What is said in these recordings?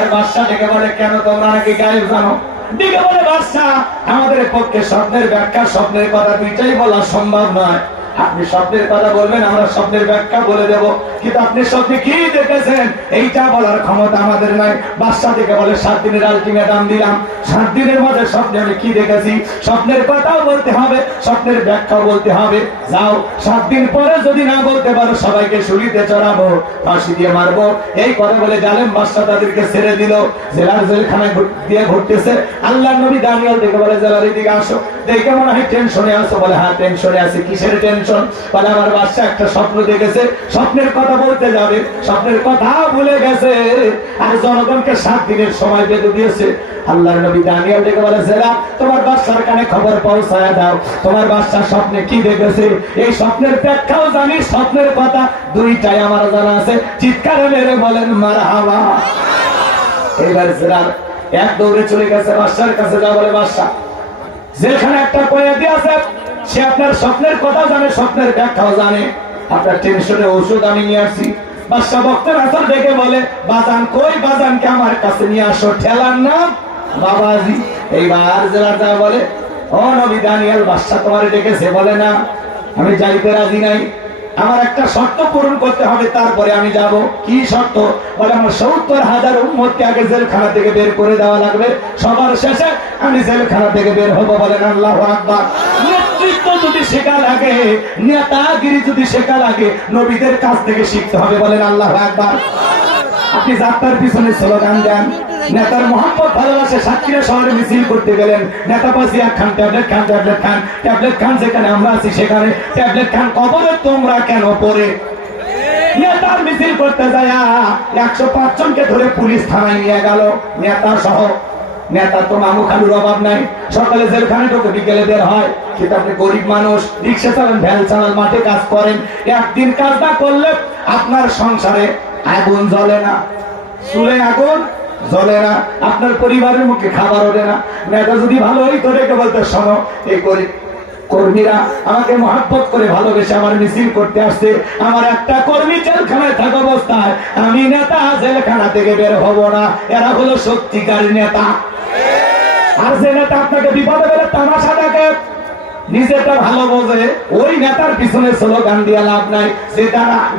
এবার বাদশা ডেকে বলে, কেন তোমরা নাকি গায়েব জানো? ডেকে বলে, বাদশা আমাদের পক্ষে স্বপ্নের ব্যাখ্যা, স্বপ্নের কথা দুইটাই বলা সম্ভব নয়। আপনি স্বপ্নের কথা বলবেন, আমরা স্বপ্নের ব্যাখ্যা বলে দেব, কিন্তু আপনি স্বপ্নে কি দেখেছেন এইটা বলার ক্ষমতা আমাদের নাই। বাদশা থেকে বলে, 7 দিনের আলটিমেটাম দিলাম, 7 দিনের মধ্যে স্বপ্নে আমি কি দেখেছি স্বপ্নের কথাও বলতে হবে, স্বপ্নের ব্যাখ্যাও বলতে হবে। যাও, 7 দিন পরে যদি না বলতে পারো সবাইকে শুলিতে চড়াবো, ফাঁসি দিয়ে মারবো। এই কথা বলে জালেম বাদশা তাদেরকে ছেড়ে দিল। জেলার জেলখানায় দিয়ে ঘুরতেছে। আল্লাহর নবী দানিয়েল দেখে বলে, জেলার দিকে আসো। দেখে মনে হয় টেনশনে আসো। বলে, হ্যাঁ টেনশনে আছি। কিসের টেনশন? বলে, আমার বাদশা একটা স্বপ্ন দেখেছে, স্বপ্নের কথা বলতে যাবে, স্বপ্নের কথা ভুলে গেছে, আর জনগণকে 7 দিনের সময় বেঁধে দিয়েছে। আল্লাহর নবী দানিয়েল দেখে বলে, জেলা তোমার বাদশার কানে খবর পৌঁছায় দাও, তোমার বাদশা স্বপ্নে কি দেখেছে, এই স্বপ্নের ব্যাখ্যাও জানি, স্বপ্নের কথা দুইটাই আমার জানা আছে। চিৎকার মেরে বলেন মারহাবা। এবার জেলার এক দৌড়ে চলে গেছে বাদশার কাছে। যা বলে, বাদশা যেখানে একটা কয়েদি আছে, সে আপনার স্বপ্নের কথা জানে, স্বপ্নের ব্যাখ্যাও জানে, আপনার টেনশনে ঔষধ আমি নিয়ে আসছি। বাদশা বক্তের আসর দেখে বলে, বাজান কই, বাজানকে আমার কাছে নিয়ে আসো। ঠেলার নাম বাবাজি। এইবার জেলার যা বলে, ও নবী দানিয়েল, বাদশা তোমার ডেকেছে। বলে, না আমি যাইতে রাজি নাই, আমার একটা শর্ত পূরণ করতে হবে, তারপরে আমি যাব। কি শর্ত? বলে, আমার 70,000 উম্মতকে আগে জেলখানা থেকে বের করে দেওয়া লাগবে, সবার শেষে আমি জেলখানা থেকে বের হবো। বলেন আল্লাহু আকবার। নেতৃত্ব যদি শেখা লাগে, নেতাগিরি যদি শেখা লাগে, নবীদের কাছ থেকে শিখতে হবে। বলেন আল্লাহু আকবার। আপনি যাত্রার পিছনে স্লোগান দেন, নেতার মোহাম্মদ ভালোবাসে, সাতক্ষীরা শহরে মিছিল করতে গেলেন, নেতা পাশিয়া খান ট্যাবলেট খান, ট্যাবলেট খান, ট্যাবলেট খান, যেখানে আমরা আছি সেখানে ট্যাবলেট খান। কবরে তোমরা কেন পড়ে? নেতার মিছিল করতে যায় 105 জনকে ধরে পুলিশ থানায় নিয়ে গেল, নেতা সহ। নেতার তো মামু খালুর অভাব নাই, সকালে জেলখানে ঢোকে, বিকেলে বের হয়। কিন্তু আপনি গরিব মানুষ, রিক্সা চালান, ভ্যান চালান, মাঠে কাজ করেন, একদিন কাজ না করলে আপনার সংসারে আগুন জ্বলে না, চুলে আগুন জ্বলে না, আপনার পরিবারের মুখে খাবার ওঠে না। নেতা যদি ভালো হইতো, রেখে বলতে, শোনো এই গরিব কর্মীরা আমাকে মহাব্বত করে ভালোবেসে আমার মিছিল করতে আসছে, আমার একটা কর্মী জেলখানায় থাকা অবস্থায় আমি নেতা জেলখানা থেকে বের হব না। এরা হলো সত্যিকার নেতা। আর যে নেতা আপনাকে বিপদে ফেলে তামাশা দেখে, নিজেটা ভালো বোঝে, ওই নেতার পিছনে স্লোগান দিয়ে লাভ নাই।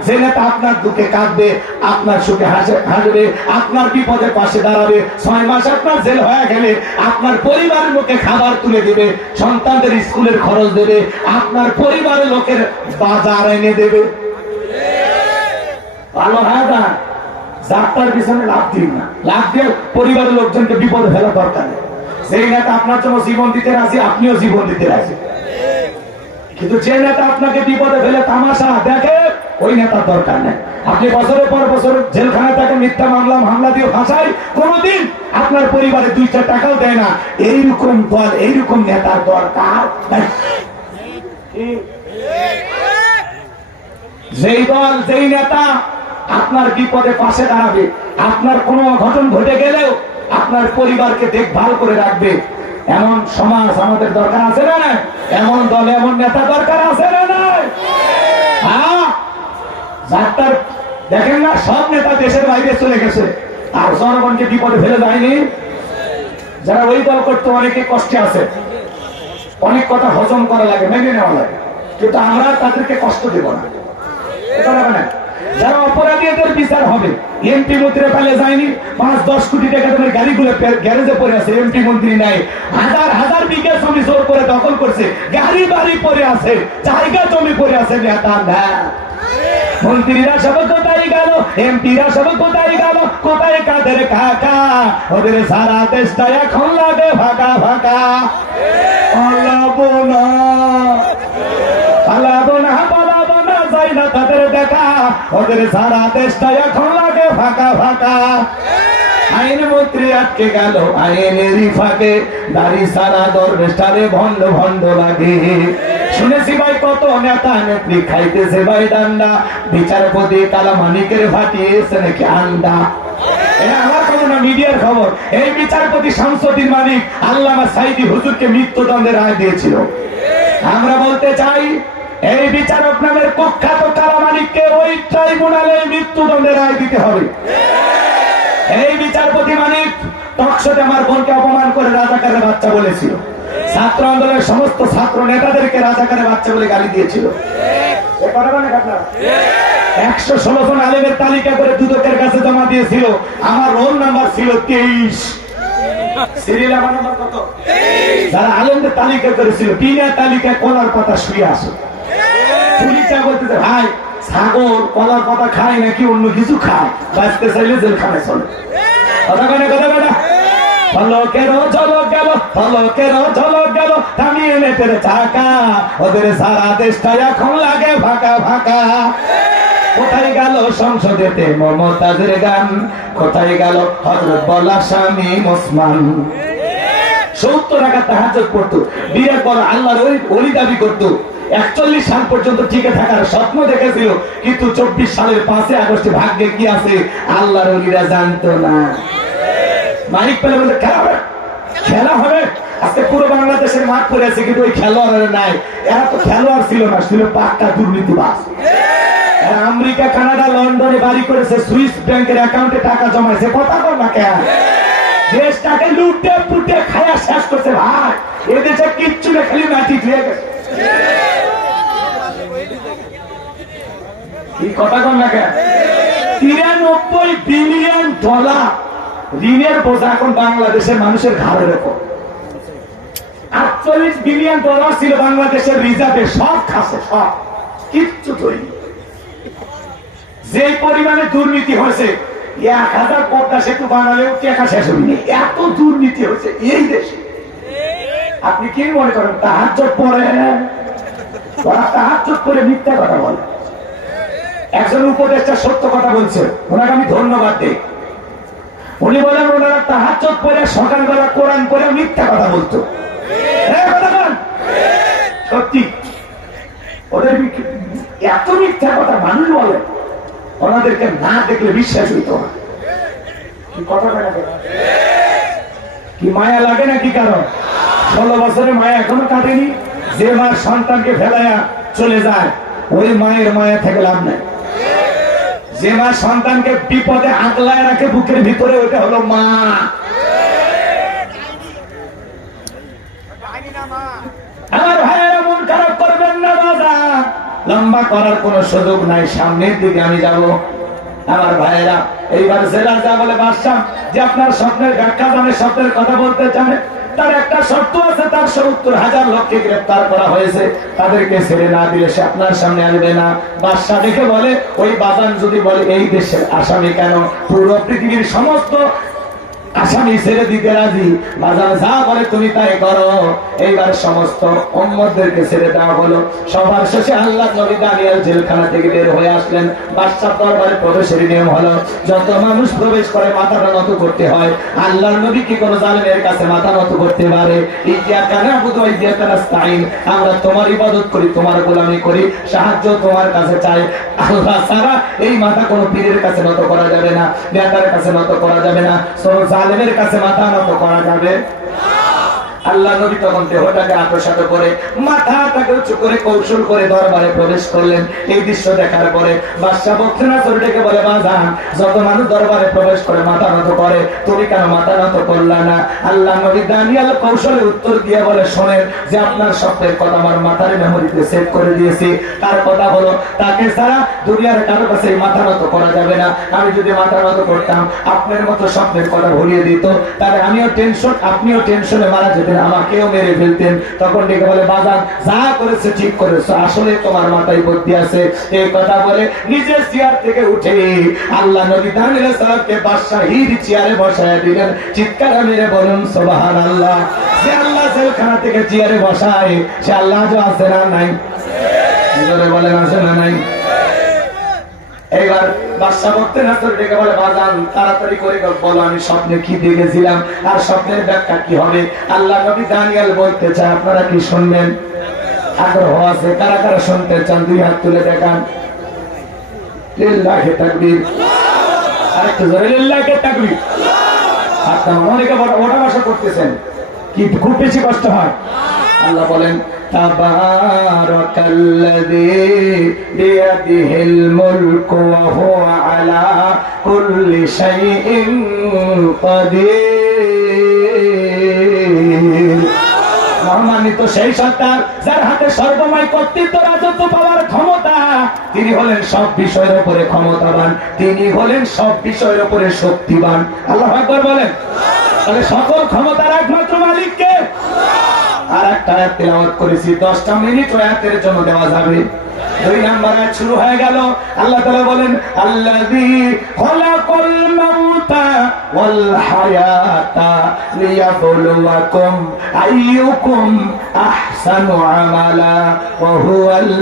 যে নেতা আপনার দুঃখে কাঁদবে, আপনার সুখে হাসবে, আপনার বিপদে পাশে দাঁড়াবে, 6 মাস আপনার জেল হয়ে গেলে আপনার পরিবারের মুখে খাবার তুলে দিবে, সন্তানদের স্কুলের খরচ দেবে, আপনার পরিবারের লোকের বাজার এনে দেবে। ভালো হয় না? যাত্রার পিছনে লাভ দিন না, লাভ দিয়ে পরিবারের লোকজনকে বিপদে ফেলা দরকার নেই। সেই নেতা আপনার জন্য জীবন দিতে রাজি, আপনিও জীবন দিতে রাজি। কিন্তু যে নেতা আপনাকে বিপদে ফেলে তামাশা দেখে, ওই নেতার দরকার নেই। আপনি বছরের পর বছর জেলখানায় তাকে মিথ্যা মামলা দিয়ে ফাঁসাই, কোনদিন আপনার পরিবারে 2-4 টাকাও দেয় না। এইরকম দল, এইরকম নেতার দরকার। যেই দল, যেই নেতা আপনার বিপদে পাশে দাঁড়াবে, আপনার কোনো অঘটন ঘটে গেলেও আপনার পরিবারকে দেখভাল করে রাখবে, এমন সমাজ আমাদের দরকার আছে না? এমন দল, এমন নেতা দরকার আছে না? হ্যাঁ, যাত্রার দেখেন না, সব নেতা দেশের বাইরে চলে গেছে, আর জনগণকে বিপদে ফেলে যায়নি। যারা ওই দল করতে অনেকে কষ্টে আছে, অনেক কথা হজম করা লাগে, মেনে নেওয়া লাগে, কিন্তু আমরা তাদেরকে কষ্ট দেব না। এটা হবে না। যারা অপরাধী, এদের বিচার হবে। এমপি মন্ত্রী পালে যায়নি, 5-10 কোটি টাকা তোমার গাড়িগুলো গ্যারেজে পড়ে আছে, এমপি মন্ত্রী নাই। হাজার বিঘা জমি জোর করে দখল করছে, গাড়ি বাড়ি পড়ে আছে, জায়গা জমি পড়ে আছে, নেতা না। মন্ত্রীরা সব কোথায় গেল, এমপিরা সব কোথায় গেল, কোথায় কাদের কাকা? ওদের সারা দেশটা এখন লাগে ফাঁকা ফাঁকা। পালাবো না, পালাবো না, পালাবো না, যাই না তাদের দেখা, ওদের সারা দেশটা এখন লাগে ফাঁকা ফাঁকা। আইন মন্ত্রী আটকে গেল আইনেরই ফাঁকে, দাড়ি সারা দরবেশটারে ভণ্ড ভণ্ড লাগে। শুনেছি ভাই কত নেতা নেত্রী খাইতেছে ভাই ডান্ডা, বিচারপতি কালা মানিকের ফাটিয়েছে নাকি আন্ডা। আমার খবর না, মিডিয়ার খবর। এই বিচারপতি শামসুদ্দিন মানিক আল্লামা সাইদি হুজুরকে মৃত্যুদণ্ডের রায় দিয়েছিল। আমরা বলতে চাই, এই বিচারক নামের কুখ্যাত কালা মানিককে ওই ট্রাইব্যুনালে মৃত্যুদণ্ডের রায় দিতে হবে। এই বিচারপতি মানিক টকশোতে আমার বোনকে অপমান করে রাজাকারের বাচ্চা বলেছিল, ছাত্র আন্দোলনের সমস্ত ছাত্র নেতাদেরকে রাজাকারের বাচ্চা বলে গালি দিয়েছিল। 116 জন আলেমের তালিকা করে দুদকের কাছে জমা দিয়েছিল, আমার রোল নাম্বার ছিল 23। সিরিয়াল আমার নাম্বার কত? যারা আলেমদের তালিকা করেছিল বিনা তালিকায় কলার পাতা শুয়ে আসো। পুলিশা বলতেছে ভাই ছাগল কলার পাতা খায় নাকি অন্য কিছু খায়, বাঁচতে চাইলে জেলখানায় চলে। কথা কানে কথা কাটা ফলকেরও ঝলক গেল, ফলকেরও ঝলক গেল, থামিয়ে নেটের চাকা, ওদের সারা দেশটা এখন লাগে ফাঁকা ফাঁকা। কোথায় গেল সংসদেতে মমতাজের গান, কোথায় গেল হযরত বলা স্বামী ওসমান। 70 টাকা তাহাজ্জুদ পড়তো, বিরাট বড় আল্লাহর ওলি দাবি করতো, 41 সাল পর্যন্ত টিকে থাকার স্বপ্ন দেখেছিল, কিন্তু 24 সালের 5 আগস্টে ভাগ্যে কি আছে আল্লাহর ওলিরা জানতো না। মানিক পেলে বলতে খেলা হবে, খেলা হবে। আজকে পুরো বাংলাদেশের মাঠ পড়ে আছে, কিন্তু ওই খেলোয়াড় নাই। এরা তো খেলোয়াড় ছিল না, ছিল পাক্কা দুর্নীতিবাজ। এরা আমেরিকা, কানাডা, লন্ডনে বাড়ি করেছে, সুইস ব্যাংকের অ্যাকাউন্টে টাকা জমাইছে। কথা বল না কেন? দেশটাকে লুটে পুটে খায়া শেষ করছে ভাই। এদেশে কিচ্ছু না, খালি মাটি ধুয়ে গেছে। কি কথা বল না কেন? 93 বিলিয়ন ডলার ঋণের বোঝা এখন বাংলাদেশের মানুষের ঘাড়ের উপর। 48 বিলিয়ন ডলার ছিল বাংলাদেশের রিজার্ভে, সব খাসে, সব কিচ্ছু তৈরি। যে পরিমাণে দুর্নীতি হয়েছে, 1000 পদ্মা সেতু বানালেও টাকা শেষ হয়নি, এত দুর্নীতি হয়েছে এই দেশে। আপনি কি মনে করেন তাহাজ্জুদ পড়ে? ওরা তাহাজ্জুদ করে মিথ্যা কথা বলে। একজন উপদেষ্টা সত্য কথা বলছে, ওনাকে আমি ধন্যবাদ দিই। উনি বলেন ওনারা তাহাজ্জুদ পড়ে সকালবেলা কোরআন পড়ে মিথ্যা কথা বলতো। সত্যি ওদের এত মিথ্যা কথা মানুষ বলে, ওনাদেরকে না দেখলে বিশ্বাস হইত না। কি কথা কি মায়া লাগে না? কি কারণ 16 বছরের মায়া এখনো কাটেনি। যে মার সন্তানকে ফেলাইয়া চলে যায়, ওই মায়ের মায়া থেকে লাভ নাই। যে মা সন্তানকে বিপদে আগলায় রাখে বুকের ভিতরে, ওইটা হলো মা। আমার ভাইয়েরা মন খারাপ করবেন না, বাজার লম্বা করার কোন সুযোগ নাই, সামনের দিকে আমি যাব। আমার ভাইয়েরা এইবার জেলা যা বলে বাদশাহ যে আপনার স্বপ্নের ব্যাখ্যা জানে, স্বপ্নের কথা বলতে জানে, তার একটা শর্ত আছে, তার 70,000 লোককে গ্রেফতার করা হয়েছে, তাদেরকে ছেড়ে না দিলে সে আপনার সামনে আসবে না। বাদশাহ দেখে বলে ওই বাজান যদি বলে এই দেশের আসামি কেন, পুরো পৃথিবীর সমস্ত আসামি ছেড়ে দিতে রাজি। বাজার যা বলে তুমি তাই করো। এইবার সমস্ত উম্মতদেরকে ছেড়ে দেওয়া হলো। সবার শেষে আল্লাহ নবী দানিয়েল জেলখানা থেকে বের হয়ে আসলেন। বাদশার দরবারে প্রবেশের নিয়ম হলো যত মানুষ প্রবেশ করে মাথাটা নত করতে হয়। আল্লাহর নবী কি কোনো জালেমের কাছে মাথা নত করতে পারে? ইয়্যাকা না'বুদু ওয়া ইয়্যাকা নাস্তাঈন, আমরা তোমার ইবাদত করি, তোমার গোলামি করি, সাহায্য তোমার কাছে চাই। আল্লাহ ছাড়া এই মাথা কোনো পীরের কাছে নত করা যাবে না, নেতার কাছে নত করা যাবে না, জালেমের কাছে মাথা নত করা যাবে। আল্লাহ নবী তখন দেহটাকে আত্মসাৎ করে মাথাটাকে উঁচু করে কৌশল করে দরবারে প্রবেশ করলেন। এই দৃশ্য দেখার পরে বাদশা বক্তৃতা ডেকে বলে বাজান, যত মানুষ দরবারে প্রবেশ করে মাথা নত করে, তুমি কেন মাথা নত করলা না? আল্লাহ নবী দানিয়েল কৌশলে উত্তর দিয়ে বলে শোনেন যে আপনার স্বপ্নের কথা আমার মাথার মেমোরিতে সেভ করে দিয়েছি। তার কথা হলো তাকে ছাড়া দুনিয়ার কারো কাছে মাথা নত করা যাবে না। আমি যদি মাথা নত করতাম আপনার মতো স্বপ্নের কথা ভুলিয়ে দিত, তাহলে আমিও টেনশন, আপনিও টেনশনে মারা যেতেন, আমাকেও মেরে ফেলতেন। তখন ডেকে বলে বাজান যা করেছে ঠিক করেছো, আসলে তোমার মাথায় বুদ্ধি আছে। এই কথা বলে নিজের চেয়ার থেকে উঠে আল্লাহ নবী দানিয়েল সাহেবকে বাদশাহীর চেয়ারে বসায় দিলেন। চিৎকার মেরে বলুন সুবহানাল্লাহ। যে আল্লাহ জেলখানা থেকে চেয়ারে বসায় সে আল্লাহ যে আছে না নাই? জোরে বলেন আছে না নাই? এইবার বাদশাহ বক্তৃতা ডেকে বলে বাজান তাড়াতাড়ি করে বলো আমি স্বপ্নে কি দেখেছিলাম আর স্বপ্নের ব্যাখ্যা কি হবে। আল্লাহ নবী দানিয়েল বলতে চায়, আপনারা কি শুনবেন? আগ্রহ আছে? কারা কারা শুনতে চান দুই হাত তুলে দেখান। লিল্লাহি তাকবীর। আরেকটু জোরে লিল্লাহি তাকবীর। আপনারা অনেকে ওঠা বসা করতেছেন, কি খুব বেশি কষ্ট হয়? আল্লাহ বলেন তাবারাকাল্লাযী বিয়াদিহিল মুলকু ওয়া হুয়া আলা কুল্লি শাইইন কাদির। সম্মানিত সেই সত্তার যার হাতে সর্বময় কর্তৃত্ব, রাজত্ব পাওয়ার ক্ষমতা, তিনি হলেন সব বিষয়ের উপরে ক্ষমতাবান, তিনি হলেন সব বিষয়ের উপরে শক্তিবান। আল্লাহু আকবার বলেন। তাহলে সকল ক্ষমতার একমাত্র মালিককে। আর একটা আয়াত তেলাওয়াত করেছি, 10টা মিনিট আয়াতের জন্য দেওয়া যাবে। 2 নম্বর আয়াত শুরু হয়ে গেল। আল্লাহ তাআলা বলেন, আল্লাযী খলাকাল মাউতা ওয়াল হায়াতা লিয়াবলুয়াকুম আইয়ুকুম আহসানু আমালা ওয়া হুয়াল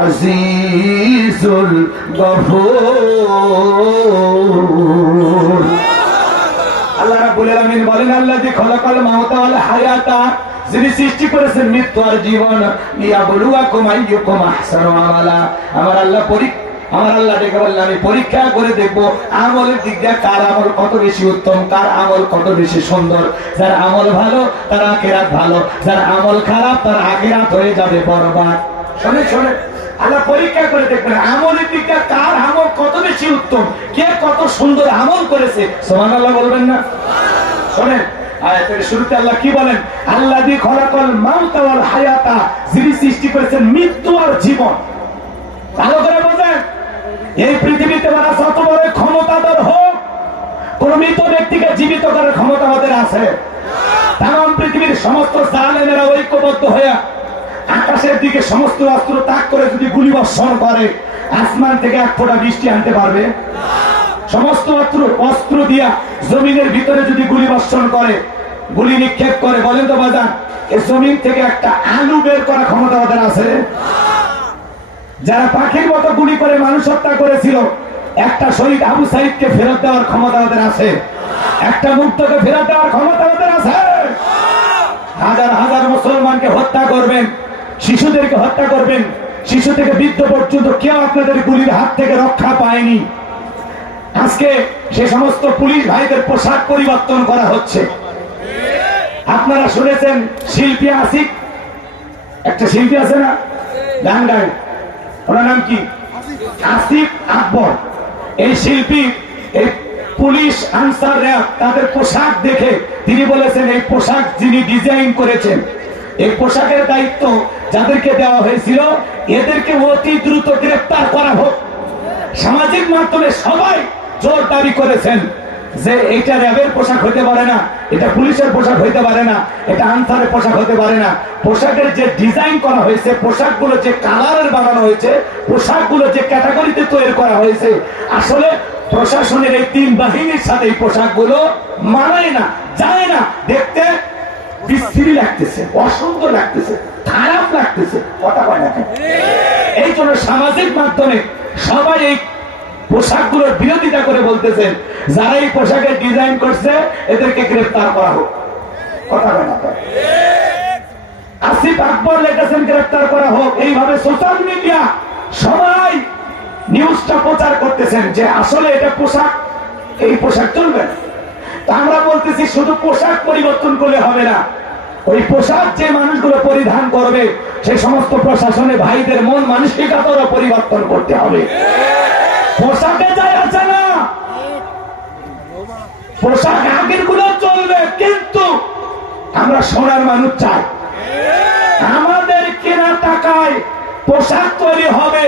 আজিজুল গফুর। আল্লাহ রাব্বুল আলামিন বলেন, আল্লাযী খলাকাল মাউতা ওয়াল হায়াতা, যিনি সৃষ্টি করেছেন মৃত্যু আর জীবন, লিয়াবলুয়াকুম আইয়ুকুম আহসানু আমালা। আমার আল্লাহ ডেকে বললেন, আমি পরীক্ষা করে দেখবো আমলের দিক দিয়ে কার আমল কত বেশি উত্তম, কার আমল কত বেশি সুন্দর। যার আমল ভালো তার আখিরাত ভালো, যার আমল খারাপ তার আখিরাত হয়ে যাবে বরবাদ। শোনে আল্লাহ পরীক্ষা করে দেখবেন আমলের দিক দিয়ে কার আমল কত বেশি উত্তম, কে কত সুন্দর আমল করেছে। সুবহানাল্লাহ বলবেন না? শোনেন আয়াতের শুরুতে আল্লাহ কি বলেন, আল্লাযী খলাকাল মাউতা ওয়াল হায়াতা, যিনি সৃষ্টি করেছেন মৃত্যু আর জীবন। ভালো করে বোঝেন, এই পৃথিবীতে যারা যত বড় ক্ষমতাধর হোক, কোন মৃত ব্যক্তিকে জীবিত করার ক্ষমতা আমাদের আছে। তাম পৃথিবীর সমস্ত জালেমেরা ঐক্যবদ্ধ হয়ে আকাশের দিকে সমস্ত অস্ত্র তাক করে যদি গুলি বর্ষণ করে, আসমান থেকে এক ফোঁটা বৃষ্টি আনতে পারবে? সমস্ত অস্ত্র দিয়া জমিনের ভিতরে যদি গুলি বর্ষণ করে, গুলি নিক্ষেপ করে, বলেন তো বাজান, এই জমিন থেকে একটা আলু বের করার ক্ষমতা আমাদের আছে? যারা পাখির মতো গুলি করে মানুষ হত্যা করেছিল, একটা শহীদ আবু সাইদকে ফেরত দেওয়ার ক্ষমতা আমাদের আছে? একটা মুক্তকে ফেরত দেওয়ার ক্ষমতা আমাদের আছে? হাজার হাজার মুসলমানকে হত্যা করবেন, শিশুদেরকে হত্যা করবেন, শিশু থেকে বৃদ্ধ পর্যন্ত কেউ আপনাদের গুলির হাত থেকে রক্ষা পায়নি। আজকে সে সমস্ত পুলিশ ভাইদের পোশাক পরিবর্তন করা হচ্ছে। আপনারা শুনেছেন শিল্পী আসিফ, একটা শিল্পী আছে না গান গায়, ওনার নাম কি? আসিফ আকবর। এই শিল্পী এই পুলিশ আনসার র্যাব তাদের পোশাক দেখে তিনি বলেছেন, এই পোশাক যিনি ডিজাইন করেছেন, এই পোশাকের দায়িত্ব যাদেরকে দেওয়া হয়েছিল এদেরকে অতি দ্রুত গ্রেফতার করা হোক। সামাজিক মাধ্যমে সবাই জোর দাবি করেছেন যে এটা র্যাবের পোশাক হতে পারে না, এটা পুলিশের পোশাক হতে পারে না, এটা আনসারের পোশাক হতে পারে না। পোশাকের যে ডিজাইন করা হয়েছে, পোশাকগুলো যে কালারের বানানো হয়েছে, পোশাকগুলো যে ক্যাটাগরিতে তৈরি করা হয়েছে, আসলে প্রশাসনের এই 3 বাহিনীর সাথে এই পোশাকগুলো মানায় না, যায় না। দেখতে বিশ্রী লাগতেছে, অসুন্দর লাগতেছে, খারাপ লাগতেছে, কথা কয় না। এই জন্য সামাজিক মাধ্যমে সবাই এই পোশাকগুলোর বিরোধিতা করে বলতেছেন, যারা এই পোশাকের ডিজাইন করছে এদেরকে গ্রেফতার করা হোক। কথা কয় না। আসিফ আকবর লিখেছেন গ্রেফতার করা হোক। এইভাবে সোশ্যাল মিডিয়া সবাই নিউজটা প্রচার করতেছেন যে আসলে এটা পোশাক, এই পোশাক চলবে। তা আমরা বলতেছি শুধু পোশাক পরিবর্তন করলে হবে না, ওই পোশাক যে মানুষগুলো পরিধান করবে সেই সমস্ত প্রশাসনে ভাইদের মন মানসিকতারও পরিবর্তন করতে হবে। পোশাকে যাই আছে না, পোশাক আগের গুলো চলবে, কিন্তু আমরা সোনার মানুষ চাই। আমাদের কেনার টাকায় পোশাক তৈরি হবে,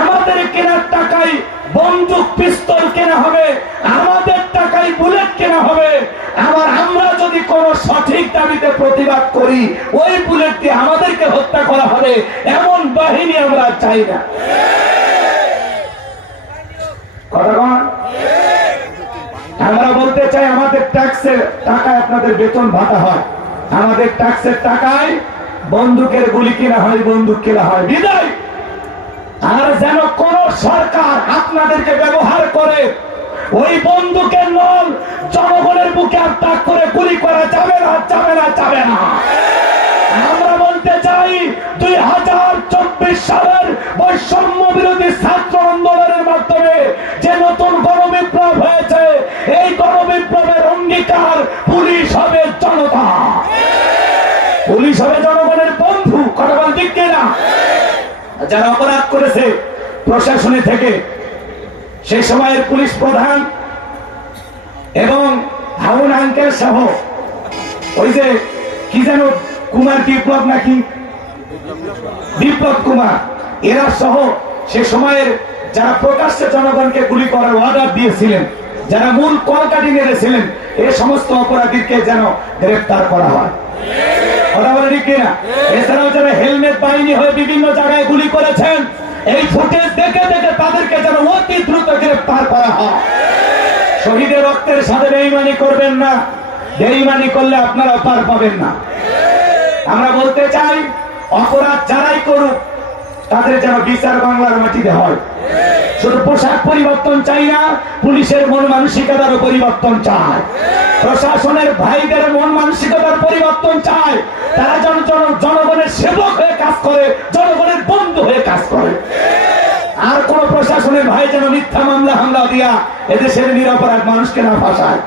আমাদের কেনার টাকায় বন্দুক পিস্তল কেনা হবে, আমাদের টাকায় বুলেট কেনা হবে। আবার আমরা যদি কোন সঠিক দাবিতে প্রতিবাদ করি, ওই বুলেট দিয়ে আমাদেরকে হত্যা করা হবে, এমন বাহিনী আমরা চাই না। আমরা বলতে চাই আমাদের ট্যাক্সের টাকায় আপনাদের বেতন ভাতা হয়, আমাদের ট্যাক্সের টাকায় বন্দুকের গুলি কেনা হয়, বন্দুক কেনা হয়, বিদায়। আর যেন কোন সরকার আপনাদেরকে ব্যবহার করে ওই বন্দুকের নল জনগণের বুকে আটক করে গুলি করা যাবে না, যাবে না, যাবে না। আমরা বলতে চাই 2024 সালের বৈষম্য বিরোধী ছাত্র আন্দোলনের মাধ্যমে যে নতুন গণবিপ্লব হয়েছে, এই গণবিপ্লবের অঙ্গীকার পুলিশ হবে জনতা, পুলিশ হবে জনগণের বন্ধু। কথা বলতে ঠিক কিনা? যারা অপরাধ করেছে প্রশাসনে থেকে, সেই সময়ের পুলিশ প্রধান এবং হারুন আঙ্কেল সহ ওই যে কি যেন কুমার বিপ্লব নাকি বিপ্লব কুমার, এরা সহ সে সময়ের যারা প্রকাশ্যে জনগণকে গুলি করার অর্ডার দিয়েছিলেন, যারা মূল কলকাঠি নেড়েছিলেন, এই সমস্ত অপরাধীকে যেন গ্রেফতার করা হয়। কথা বলে ঠিক কিনা? এছাড়াও যারা হেলমেট বাহিনী হয়ে বিভিন্ন জায়গায় গুলি করেছেন, এই ফুটেজ দেখে দেখে তাদেরকে যেন অতি দ্রুত গ্রেফতার করা হয়। শহীদের রক্তের সাথে বেঈমানি করবেন না, বেঈমানি করলে আপনারা পার পাবেন না। আমরা বলতে চাই, অপরাধ যারাই করুক তাদের যেন বিচার বাংলার মাটিতে হয়। শুধু পোশাক পরিবর্তন চাই না, পুলিশের মন মানসিকতারও পরিবর্তন চায়, প্রশাসনের ভাইদের মন মানসিকতার পরিবর্তন চায়। তারা যেন জনগণের সেবক হয়ে কাজ করে, জনগণের বন্ধু হয়ে কাজ করে। আর কোন প্রশাসনের ভাই যেন মিথ্যা মামলা হামলা দিয়া এদেশের নিরপরাধ মানুষকে না ফাঁসায়।